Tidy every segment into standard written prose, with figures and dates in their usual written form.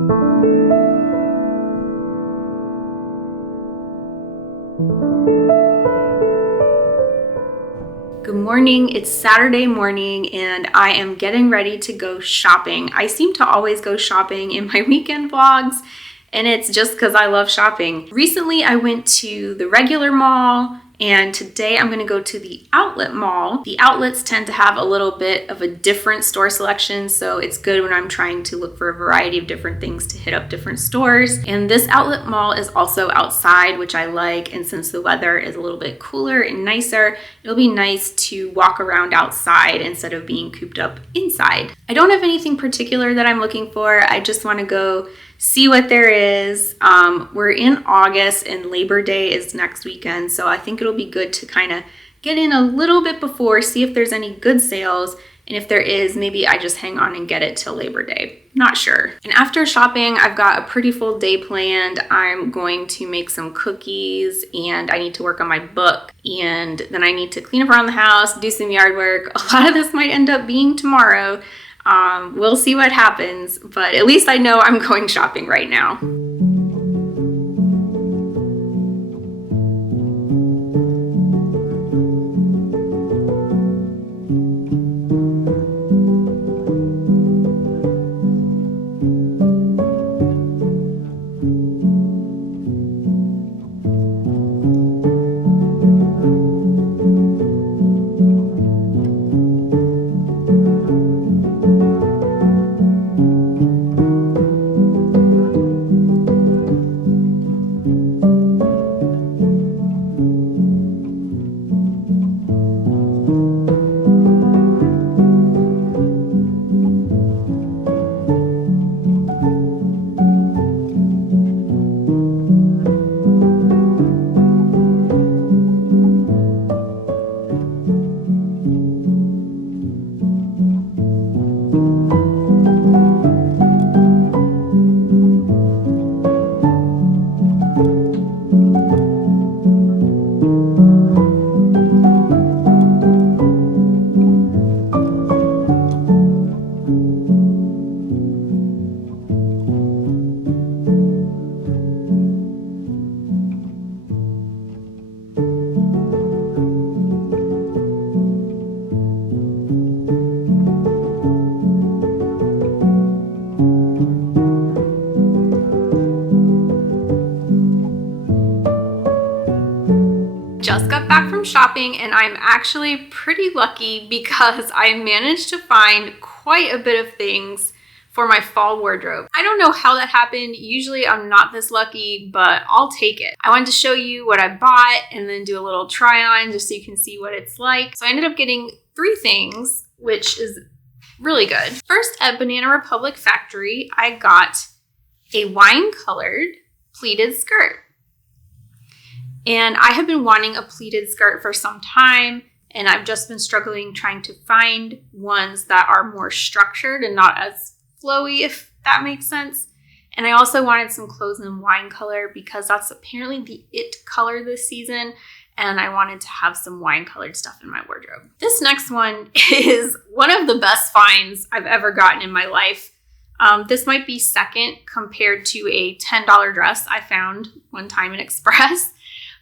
Good morning, it's Saturday morning and I am getting ready to go shopping. I seem to always go shopping in my weekend vlogs and it's just because I love shopping. Recently I went to the regular mall and today I'm going to go to the outlet mall. The outlets tend to have a little bit of a different store selection, so it's good when I'm trying to look for a variety of different things to hit up different stores. And this outlet mall is also outside, which I like, and since the weather is a little bit cooler and nicer, it'll be nice to walk around outside instead of being cooped up inside. I don't have anything particular that I'm looking for. I just want to go see what there is. We're in August and Labor Day is next weekend, so I think it'll be good to kind of get in a little bit before, see if there's any good sales, and if there is, maybe I just hang on and get it till Labor Day. Not sure. And after shopping, I've got a pretty full day planned. I'm going to make some cookies and I need to work on my book, and then I need to clean up around the house, do some yard work. A lot of this might end up being tomorrow. We'll see what happens, but at least I know I'm going shopping right now. Just got back from shopping and I'm actually pretty lucky because I managed to find quite a bit of things for my fall wardrobe. I don't know how that happened. Usually I'm not this lucky, but I'll take it. I wanted to show you what I bought and then do a little try on just so you can see what it's like. So I ended up getting 3 things, which is really good. First, at Banana Republic Factory, I got a wine-colored pleated skirt. And I have been wanting a pleated skirt for some time, and I've just been struggling trying to find ones that are more structured and not as flowy, if that makes sense. And I also wanted some clothes in wine color because that's apparently the it color this season, and I wanted to have some wine colored stuff in my wardrobe. This next one is one of the best finds I've ever gotten in my life. This might be second compared to a $10 dress I found one time in Express.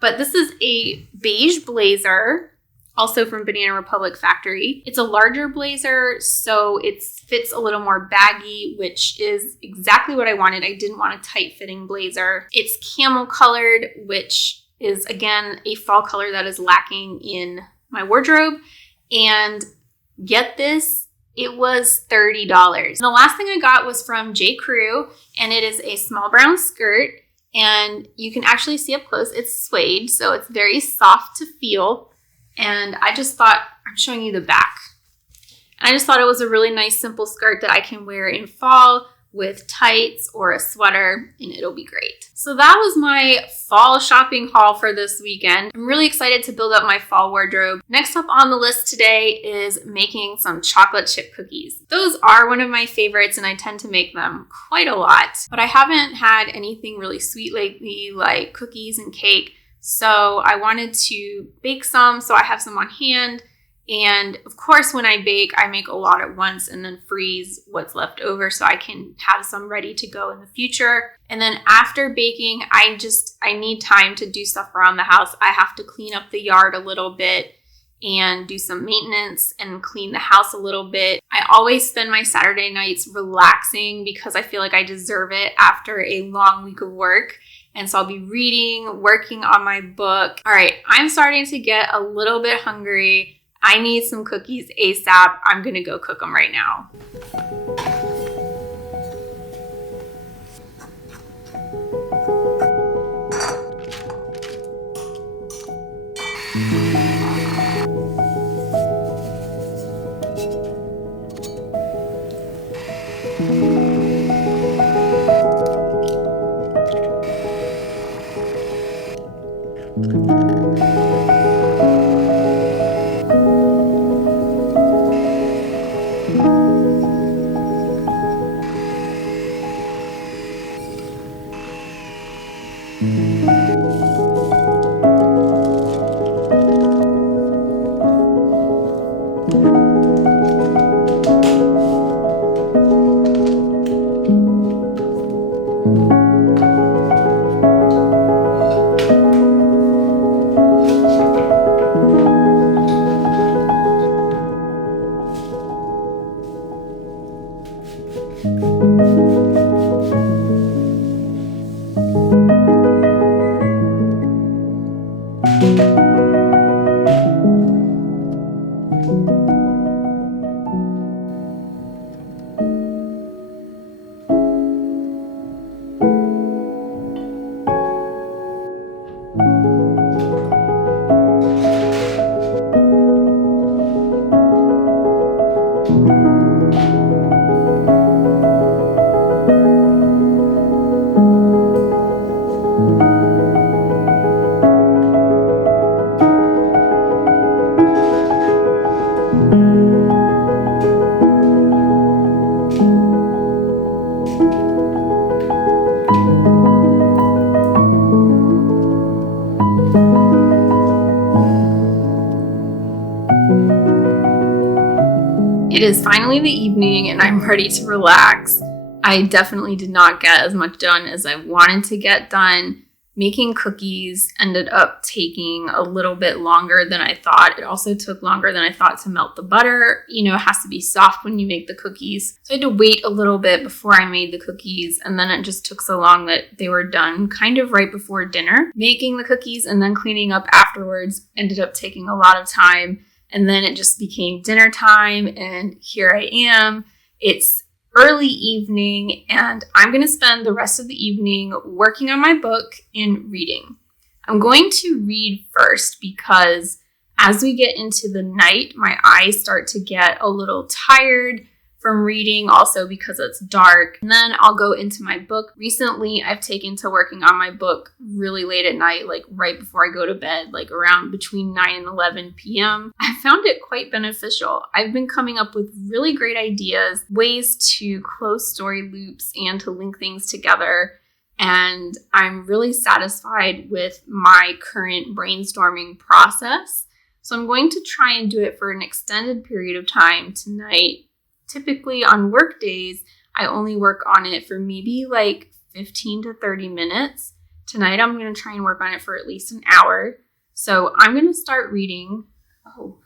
But this is a beige blazer, also from Banana Republic Factory. It's a larger blazer, so it fits a little more baggy, which is exactly what I wanted. I didn't want a tight-fitting blazer. It's camel colored, which is, again, a fall color that is lacking in my wardrobe. And get this, it was $30. And the last thing I got was from J. Crew, and it is a small brown skirt. And you can actually see up close, it's suede, so it's very soft to feel. And I just thought, I'm showing you the back. And I just thought it was a really nice, simple skirt that I can wear in fall with tights or a sweater, and it'll be great. So that was my fall shopping haul for this weekend. I'm really excited to build up my fall wardrobe. Next up on the list today is making some chocolate chip cookies. Those are one of my favorites and I tend to make them quite a lot, but I haven't had anything really sweet lately like cookies and cake. So I wanted to bake some, so I have some on hand. And of course, when I bake, I make a lot at once and then freeze what's left over so I can have some ready to go in the future. And then after baking, I need time to do stuff around the house. I have to clean up the yard a little bit and do some maintenance and clean the house a little bit. I always spend my Saturday nights relaxing because I feel like I deserve it after a long week of work. And so I'll be reading, working on my book. All right, I'm starting to get a little bit hungry. I need some cookies ASAP. I'm gonna go cook them right now. It is finally the evening and I'm ready to relax. I definitely did not get as much done as I wanted to get done. Making cookies ended up taking a little bit longer than I thought. It also took longer than I thought to melt the butter. You know, it has to be soft when you make the cookies. So I had to wait a little bit before I made the cookies, and then it just took so long that they were done kind of right before dinner. Making the cookies and then cleaning up afterwards ended up taking a lot of time, and then it just became dinner time, and here I am. It's early evening, and I'm going to spend the rest of the evening working on my book and reading. I'm going to read first because as we get into the night, my eyes start to get a little tired from reading, also because it's dark. And then I'll go into my book. Recently, I've taken to working on my book really late at night, like right before I go to bed, like around between 9 and 11 p.m. I found it quite beneficial. I've been coming up with really great ideas, ways to close story loops and to link things together. And I'm really satisfied with my current brainstorming process. So I'm going to try and do it for an extended period of time tonight. Typically on work days, I only work on it for maybe like 15 to 30 minutes. Tonight, I'm going to try and work on it for at least an hour. So I'm going to start reading. Oh,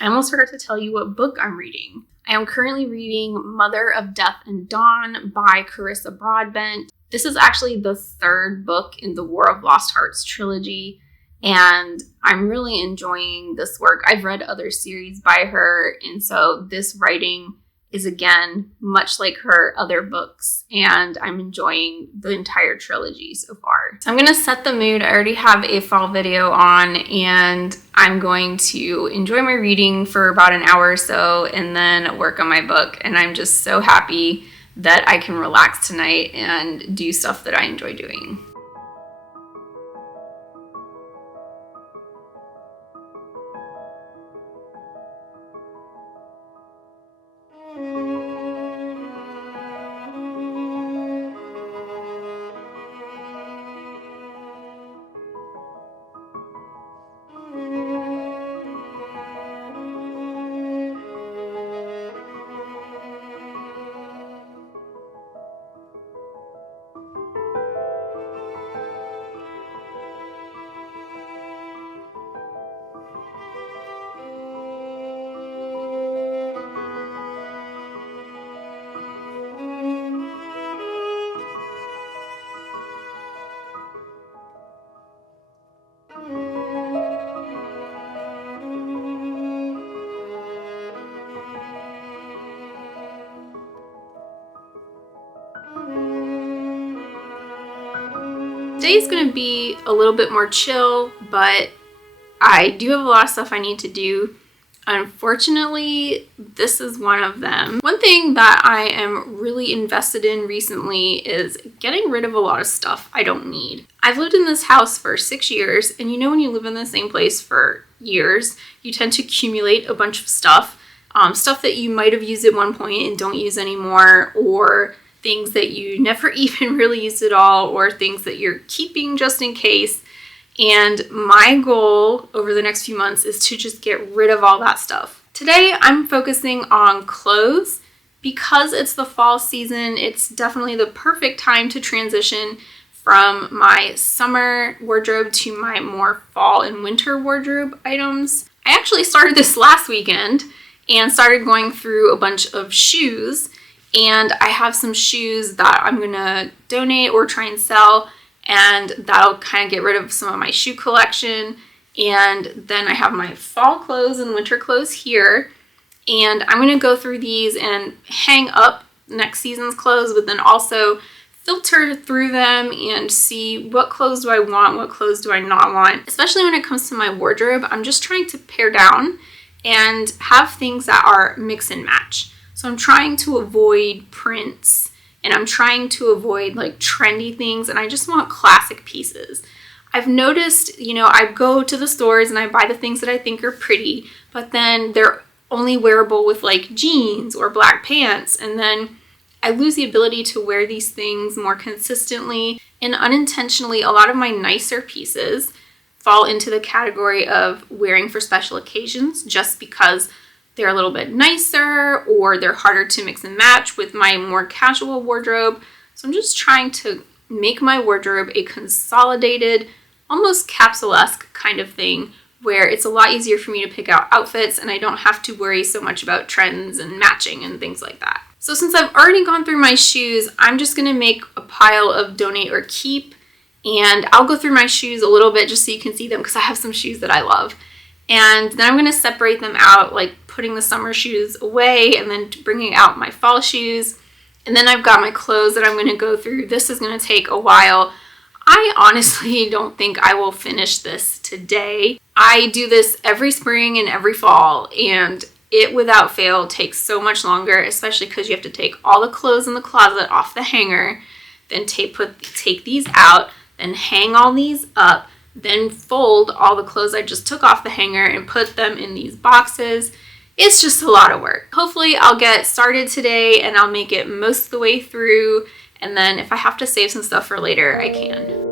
I almost forgot to tell you what book I'm reading. I am currently reading Mother of Death and Dawn by Carissa Broadbent. This is actually the third book in the War of Lost Hearts trilogy. And I'm really enjoying this work. I've read other series by her, and so this writing is, again, much like her other books, and I'm enjoying the entire trilogy so far. So I'm going to set the mood. I already have a fall video on, and I'm going to enjoy my reading for about an hour or so, and then work on my book, and I'm just so happy that I can relax tonight and do stuff that I enjoy doing. Today's gonna be a little bit more chill, but I do have a lot of stuff I need to do. Unfortunately, this is one of them. One thing that I am really invested in recently is getting rid of a lot of stuff I don't need. I've lived in this house for 6 years, and you know when you live in the same place for years, you tend to accumulate a bunch of stuff. Stuff that you might have used at one point and don't use anymore, or things that you never even really used at all, or things that you're keeping just in case. And my goal over the next few months is to just get rid of all that stuff. Today, I'm focusing on clothes. Because it's the fall season, it's definitely the perfect time to transition from my summer wardrobe to my more fall and winter wardrobe items. I actually started this last weekend and started going through a bunch of shoes. And I have some shoes that I'm gonna donate or try and sell, and that'll kind of get rid of some of my shoe collection. And then I have my fall clothes and winter clothes here, and I'm going to go through these and hang up next season's clothes, but then also filter through them and see what clothes do I want, what clothes do I not want. Especially when it comes to my wardrobe, I'm just trying to pare down and have things that are mix and match. So I'm trying to avoid prints, and I'm trying to avoid like trendy things, and I just want classic pieces. I've noticed, I go to the stores and I buy the things that I think are pretty, but then they're only wearable with like jeans or black pants, and then I lose the ability to wear these things more consistently. And unintentionally, a lot of my nicer pieces fall into the category of wearing for special occasions just because they're a little bit nicer or they're harder to mix and match with my more casual wardrobe. So I'm just trying to make my wardrobe a consolidated, almost capsule-esque kind of thing where it's a lot easier for me to pick out outfits and I don't have to worry so much about trends and matching and things like that. So since I've already gone through my shoes, I'm just gonna make a pile of donate or keep, and I'll go through my shoes a little bit just so you can see them because I have some shoes that I love. And then I'm going to separate them out, like putting the summer shoes away and then bringing out my fall shoes. And then I've got my clothes that I'm going to go through. This is going to take a while. I honestly don't think I will finish this today. I do this every spring and every fall, and it without fail takes so much longer, especially because you have to take all the clothes in the closet off the hanger, then take these out, then hang all these up, then fold all the clothes I just took off the hanger and put them in these boxes. It's just a lot of work. Hopefully I'll get started today and I'll make it most of the way through, and then if I have to save some stuff for later, I can.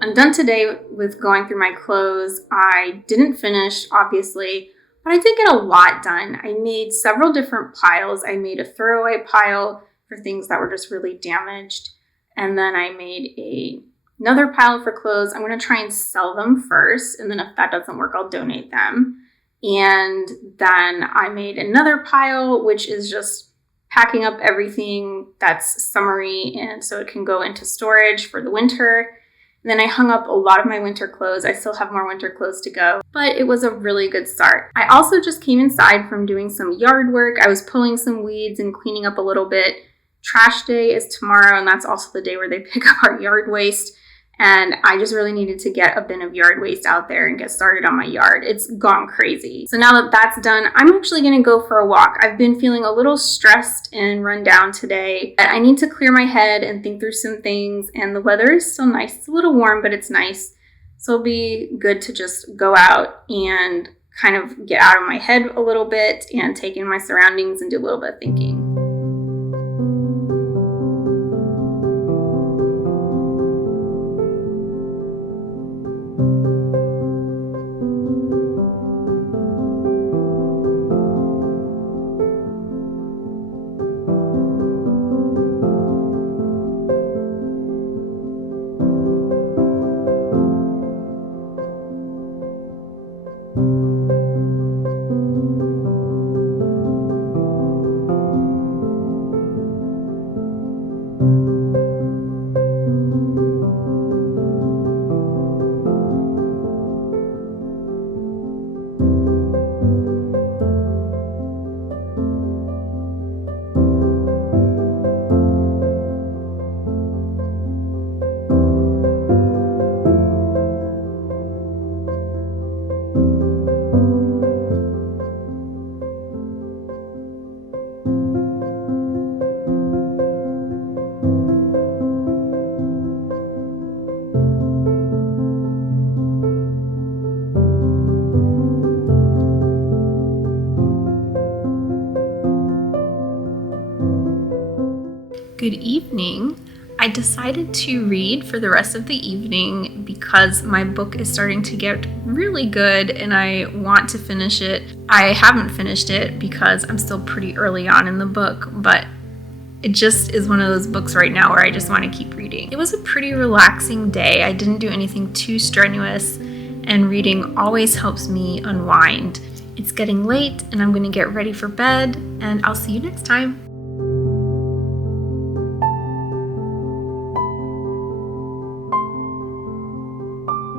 I'm done today with going through my clothes. I didn't finish, obviously, but I did get a lot done. I made several different piles. I made a throwaway pile for things that were just really damaged. And then I made a another pile for clothes. I'm going to try and sell them first, and then if that doesn't work, I'll donate them. And then I made another pile, which is just packing up everything that's summery and so it can go into storage for the winter. And then I hung up a lot of my winter clothes. I still have more winter clothes to go, but it was a really good start. I also just came inside from doing some yard work. I was pulling some weeds and cleaning up a little bit. Trash day is tomorrow, and that's also the day where they pick up our yard waste. And I just really needed to get a bin of yard waste out there and get started on my yard. It's gone crazy. So now that that's done, I'm actually going to go for a walk. I've been feeling a little stressed and run down today. I need to clear my head and think through some things. And the weather is still nice. It's a little warm, but it's nice. So it'll be good to just go out and kind of get out of my head a little bit and take in my surroundings and do a little bit of thinking. Good evening. I decided to read for the rest of the evening because my book is starting to get really good and I want to finish it. I haven't finished it because I'm still pretty early on in the book, but it just is one of those books right now where I just want to keep reading. It was a pretty relaxing day. I didn't do anything too strenuous, and reading always helps me unwind. It's getting late and I'm going to get ready for bed, and I'll see you next time.